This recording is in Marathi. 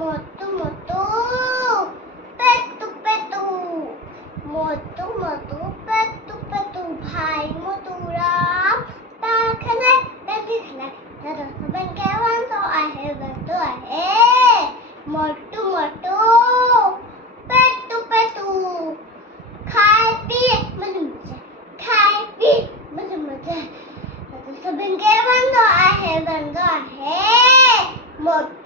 मोटू मोटू पेटू पेटू मोटू मोटू पेटू पेटू भाई मोटूराम दाखले दिसले तर बनकेवांचो आहे बनतो आहे मोटू मोटू पेटू पेटू खाय पी मजे मजे खाय पी मजे मजे बनकेवांचो आहे बनतो आहे मोटू